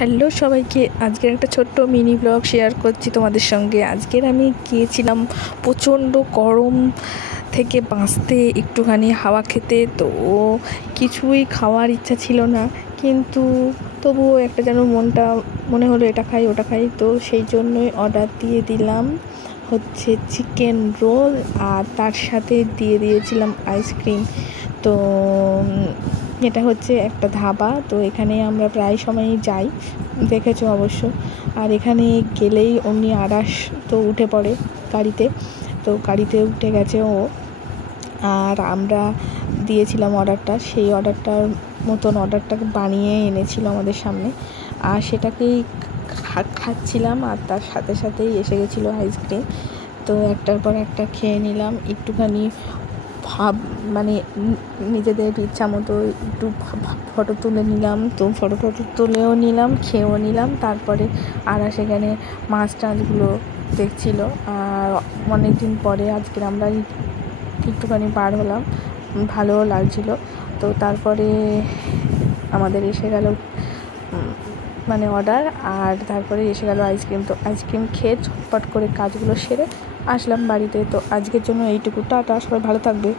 Hello সবাইকে, আজকের একটা ছোট্ট মিনি ব্লগ শেয়ার করছি তোমাদের সঙ্গে। আজকের আমি গিয়েছিলাম প্রচণ্ড গরম থেকে বাঁচতে, একটুখানি হাওয়া খেতে। তো কিছুই খাওয়ার ইচ্ছা ছিল না, কিন্তু তবুও একটা যেন মনে হলো এটা খাই ওটা খাই। তো সেই জন্যই অর্ডার দিয়ে দিলাম হচ্ছে চিকেন রোল, আর তার সাথে দিয়ে দিয়েছিলাম আইসক্রিম। তো এটা হচ্ছে একটা ধাবা, তো এখানে আমরা প্রায় সময়ই যাই, দেখেছো অবশ্য। আর এখানে গেলেই অমনি আড়াস তো উঠে পড়ে গাড়িতে, তো গাড়িতে উঠে গেছে ও। আর আমরা দিয়েছিলাম অর্ডারটা, সেই অর্ডারটার মতন অর্ডারটাকে বানিয়ে এনেছিল আমাদের সামনে, আর সেটাকেই খাচ্ছিলাম। আর তার সাথে সাথেই এসে গেছিলো আইসক্রিম। তো একটার পর একটা খেয়ে নিলাম, একটুখানি মানে নিজেদের ইচ্ছা মতো একটু ফটো তুলে নিলাম। তো ফটো তুলেও নিলাম, খেয়েও নিলাম। তারপরে আর সেখানে মাছ টাছগুলো দেখছিল। আর অনেক দিন পরে আজকের আমরা একটুখানি বার হলাম, ভালোও লাগছিলো। তো তারপরে আমাদের এসে গেল মানে অর্ডার, আর তারপরে এসে গেল আইসক্রিম। তো আইসক্রিম খেয়ে ঝটপট করে কাজগুলো সেরে আসলাম বাড়িতে। তো আজকের জন্য এইটুকু, টাটা, সবাই ভালো থাকবে।